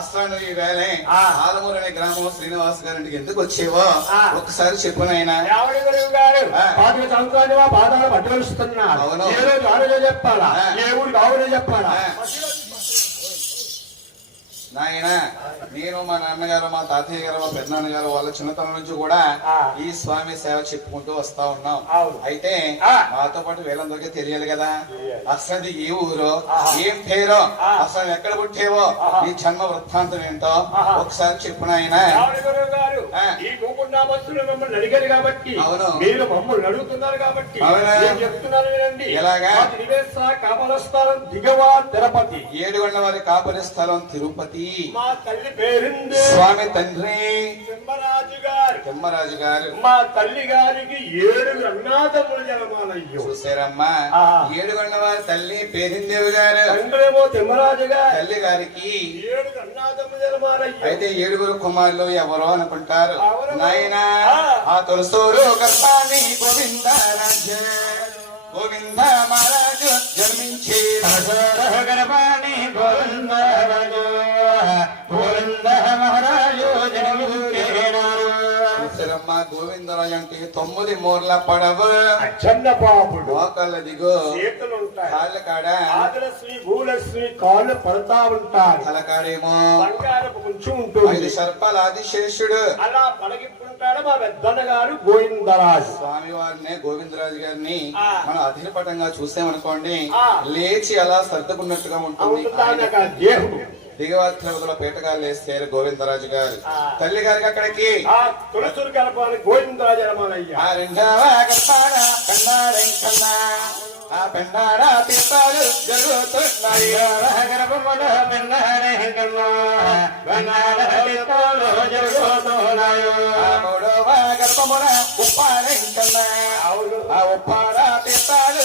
అష్టాంగ వేలే ఆలమూరనే గ్రామం శ్రీనివాస్ గారింటికి ఎందుకు వచ్చేవో ఒకసారి చెప్పు నాయన చంద్రుడు బాధ పట్టుకొలుస్తున్నా చెప్పాలా చెప్పాలా నాయన నేను మా నాన్నగారు మా తాతయ్య గారు మా పెద్దనాన్నగారు వాళ్ళ చిన్నతనం నుంచి కూడా ఈ స్వామి సేవ చెప్పుకుంటూ వస్తా ఉన్నాం అయితే మాతో పాటు వీళ్ళందరికీ తెలియాలి కదా అసలు ఏ ఊరు ఏం పేరో అసలు ఎక్కడ పుట్టేవో ఈ జన్మ వృత్తాంతం ఏంటో ఒకసారి చెప్పు నాయన ఏడుగొండ వారి కాపరి స్థలం తిరుపతి మా తల్లి పేరుంది స్వామి తండ్రి సింహరాజు గారు సింహరాజు గారు మా తల్లి గారికి ఏడు అన్నాథములు జనమాలయ్యో చూసారమ్మా ఏడు వారి తల్లి పేరిందేవి గారు తండ్రేమో సింహరాజు గారు తల్లి గారికి ఏడు అన్నాథము జనమాలయ్యో అయితే ఏడుగురు కుమారులు ఎవరు అనుకుంటారు నాయనా ఆ తులసూరు గర్భాన్ని గోవింద గోవింద మహారాజు జన్మించి గర్భాణి గోవింద అంటే తొమ్మిది మూర్ల పడవ చిన్న పాపుడు దిగో చేతులు ఉంటాయి కాళ్ళకాడ్రీ భూలక్ష్మి కాళ్ళు పడతా ఉంటాయి కలకాడేమో ఉంటుంది సర్పాల ఆదిశేషుడు అలా పలగిప్పుంటాడు మా పెద్దగారు గోవిందరాజ్ స్వామి వారిని గోవిందరాజు గారిని మనం అధినపటంగా చూసామనుకోండి లేచి అలా సర్దుకున్నట్టుగా ఉంటుంది దిగవారి తరగతుల వేస్తారు గోవిందరాజు గారు తల్లి గారికి అక్కడికి గర్భమునా ఉప్పారెంకన్నా ఉప్పారా తిప్పాలు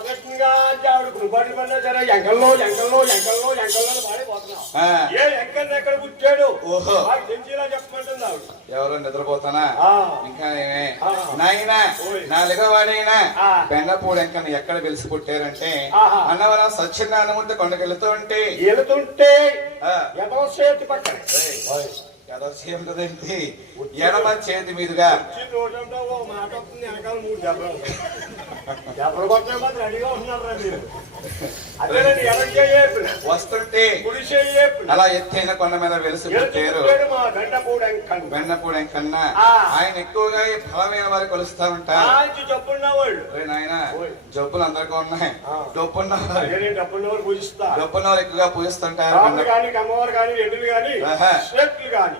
ఎవరు నిద్రపోతానా ఇంకా నేనే నాయనా నా లిగవాడైనా బెండపూడు ఎంకన్న ఎక్కడ పిలిచి పుట్టారంటే అన్నవరం సచ్చిన్నానం ఉంటే కొండకెళ్తూ ఉంటే వెళ్తుంటే కదర్శీంద్రదండి ఎడమ చేతి మీదుగా వస్తుంటే అలా ఎత్తైన కొండ మీద వెలుసు వెలుసుకుంటారు వెన్నపూడ కన్నా ఆయన ఎక్కువగా ఈ ఫలమైన వారు కొలుస్తా ఉంటారు జబ్బున్నాయన జబ్బులు అందరికీ ఉన్నాయి డబ్బున్న డబ్బున్న వారు ఎక్కువగా పూజిస్తుంటారు అమ్మవారు కానీ ఎదురు కానీ కానీ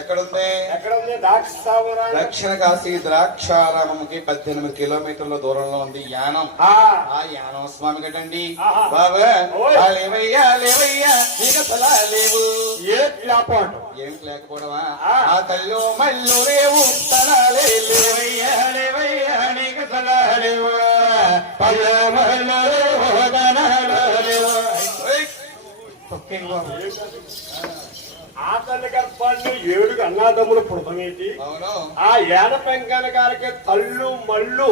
ఎక్కడ దక్షిణ కాశీ ద్రాక్షారామముకి పద్దెనిమిది కిలోమీటర్ల దూరంలో ఉంది యానం ఆ యానం స్వామి కదండి ఏం లేకపోవడమా ఆ తల్లో మల్లు రేవు తొక్కింగ్ ఆతని గర్భాన్ని ఏడుగు అన్నాదమ్ములు పుడతమేటి ఆ ఏడ పెంకన గారికి తల్లు మళ్ళు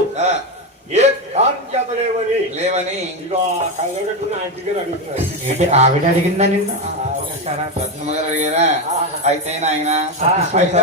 ఏ కాంత్యత లేవని లేవని ఏంటి ఆవిడ అడిగిందా నిన్న సరే అయితే